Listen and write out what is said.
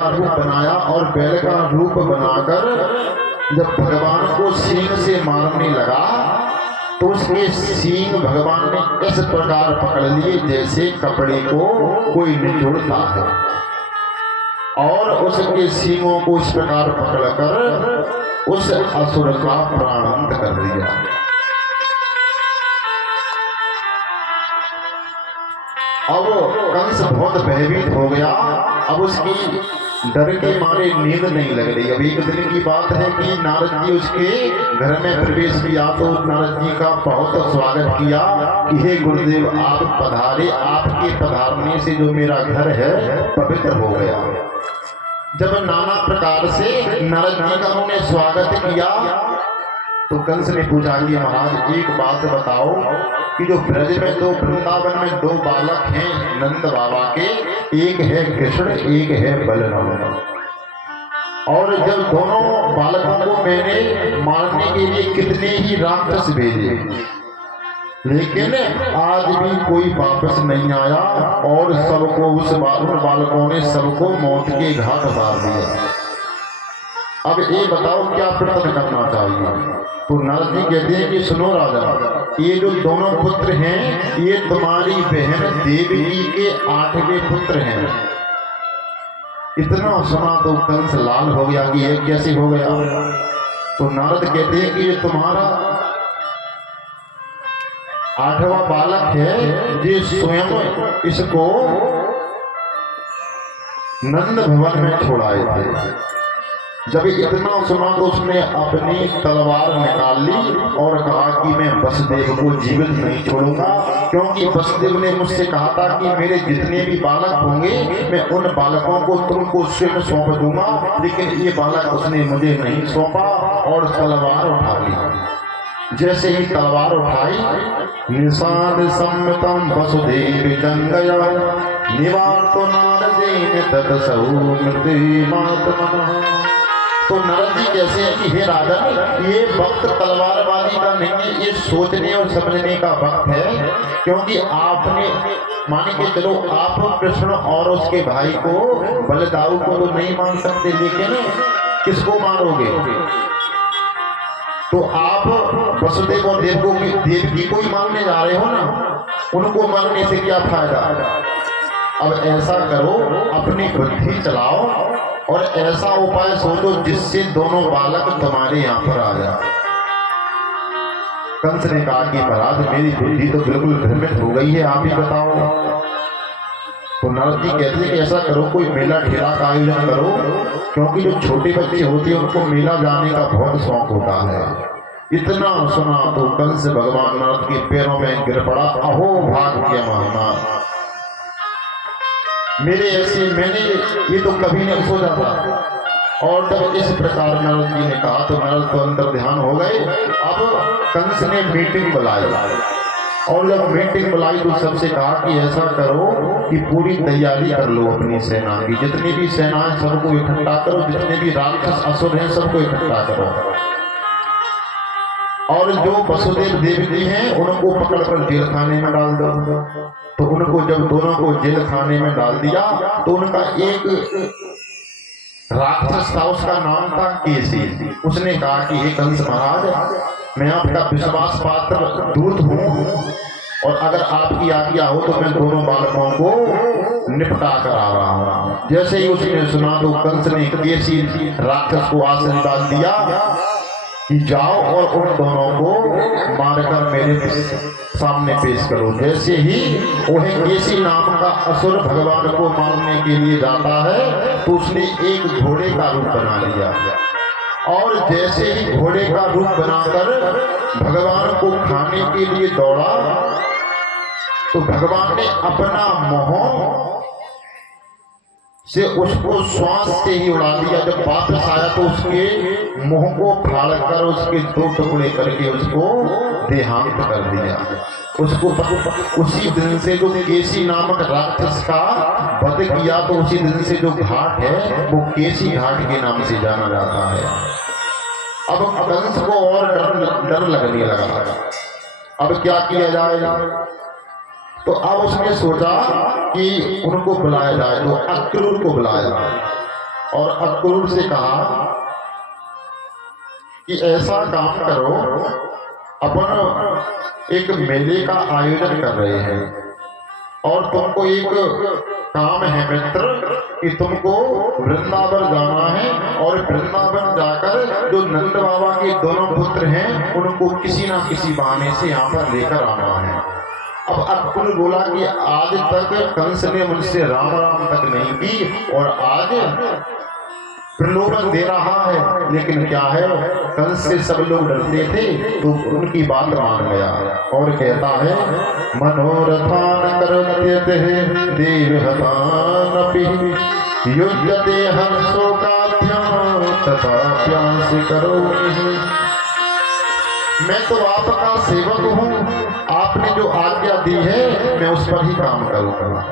का रूप बनाया और बैल का रूप बनाकर जब भगवान को सींग से मारने लगा तो उसके सींग भगवान ने इस प्रकार पकड़ लिए जैसे कपड़े को कोई निचोड़ता है, और उसके सींगों को इस प्रकार पकड़कर उस असुर का प्राणांत कर दिया। अब कंस बहुत भयभीत हो गया। अब उसकी डर के मारे नींद नहीं लग रही। अब एक दिन की बात है कि नारद जी उसके घर में प्रवेश किया तो नारद जी का बहुत स्वागत किया कि हे गुरुदेव आप पधारे, आपके पधारने से जो मेरा घर है पवित्र हो गया। जब नाना प्रकार से नारद जी का उन्होंने स्वागत किया तो कंस ने पूछा कि महाराज एक बात बताओ कि जो ब्रज में दो वृंदावन में दो बालक हैं नंद बाबा के, एक है कृष्ण एक है बलराम, और जब दोनों बालकों को मैंने मारने के लिए कितने ही राक्षस भेजे लेकिन आज भी कोई वापस नहीं आया और सबको उस बालकों ने सबको मौत के घाट उतार दिया। अब ये बताओ क्या प्रश्न करना चाहिए? तो नारद जी कहते हैं कि सुनो राजा, ये जो दोनों पुत्र हैं ये तुम्हारी बहन देवकी के 8वें पुत्र हैं। इतना सुना तो कंस लाल हो गया कि ये कैसे हो गया। तो नारद कहते हैं कि ये तुम्हारा 8वां बालक है, ये स्वयं इसको नंद भवन में छोड़ाए थे। जब इतना सुना तो उसने अपनी तलवार निकाल ली और कहा कि मैं वसुदेव को जीवित नहीं छोड़ूंगा, क्योंकि वसुदेव ने मुझसे कहा था कि मेरे जितने भी बालक होंगे मैं उन बालकों को तुमको स्वयं सौंप दूंगा, लेकिन ये बालक उसने मुझे नहीं सौंपा और तलवार उठा ली। जैसे ही तलवार उठाई निषाद सम्मतम वसुदेव जंगया निवार्तो नारदेन तत्सौ मृत्युमात्मनः। तो नारद जी कैसे हैं कि हे राजन, ये वक्त तलवारबाजी का नहीं है, ये सोचने और समझने का वक्त है, क्योंकि आपने मान के चलो आप कृष्ण और उसके भाई को बलदाऊ को तो नहीं मान सकते, लेकिन किसको मारोगे? तो आप वसुदेव और देवकी को ही मारने जा रहे हो ना, उनको मारने से क्या फायदा? अब ऐसा करो, अपनी बुद्धि चलाओ और ऐसा उपाय सोचो जिससे दोनों बालक तुम्हारे यहाँ पर आ जाए। कंस ने कहा कि महाराज मेरी बुद्धि तो बिल्कुल भ्रमित हो गई है, आप ही बताओ। तो नारद जी कहते हैं कि ऐसा करो, कोई मेला ठेला का आयोजन करो, क्योंकि जो छोटे बच्चे होते हैं उनको मेला जाने का बहुत शौक होता है। इतना सुना तो कंस भगवान नारद के पैरों में गिर पड़ा। अहो भाग्य महान, मेरे ऐसे मैंने ये तो कभी नहीं सोचा था। और जब इस प्रकार नारद जी ने कहा तो नारद तो अंतर ध्यान हो गए। अब कंस ने मीटिंग बुलाई और जब मीटिंग बुलाई तो सबसे कहा कि ऐसा करो कि पूरी तैयारी कर लो अपनी सेना की, जितनी भी सेना है सबको इकट्ठा करो, जितने भी राक्षस असुर हैं सबको इकट्ठा करो, और जो वसुदेव देवकी हैं उनको पकड़कर जेल खाने में डाल दो। तो उनको जब दोनों को जेल खाने में डाल दिया तो उनका एक राक्षस था, उसका नाम था केसी। उसने कहा कि हे कंस महाराज, मैं आपका विश्वास पात्र दूत हूँ और अगर आपकी आज्ञा हो तो मैं दोनों बालकों को निपटा कर आ रहा हूँ। जैसे ही उसने सुना तो कंस ने केसी राक्षस को आशीर्वाद दिया कि जाओ और उन दोनों को मारकर मेरे सामने पेश करो। जैसे ही वह केसी नाम का असुर भगवान को मारने के लिए जाता है तो उसने एक घोड़े का रूप बना लिया, और जैसे ही घोड़े का रूप बनाकर भगवान को खाने के लिए दौड़ा तो भगवान ने अपना मोह से उसको श्वास से ही उड़ा दिया। जब वापस आया तो उसके मुंह को फाड़कर उसके 2 टुकड़े करके उसको देहांत कर दिया। उसको उसी दिन से जो केसी नामक राक्षस का वध किया तो उसी दिन से जो घाट है वो केसी घाट के नाम से जाना जाता है। अब कंस को और डर लगने लगा। अब क्या किया जाए? तो अब उसने सोचा कि उनको बुलाया जाए, तो अक्रूर को बुलाया। और अक्रूर से कहा कि ऐसा काम करो, अपन एक मेले का आयोजन कर रहे हैं और तुमको एक काम है मित्र कि तुमको वृंदावन जाना है और वृंदावन जाकर जो नंद बाबा के दोनों पुत्र हैं उनको किसी ना किसी बहाने से यहाँ पर लेकर आना है। अब अक्रूर बोला कि आज तक कंस ने मुझसे राम राम तक नहीं की और आज प्रलोभन दे रहा है, लेकिन क्या है कंस से सब लोग डरते थे तो उनकी बात मान गया और कहता है मनोरथान करत्यते देवहतानपि युध्यते हंसोकाभ्यां तथाप्यास करोमि। मैं तो आपका सेवक हूँ, आपने जो आज्ञा दी है मैं उस पर ही काम करूँगा।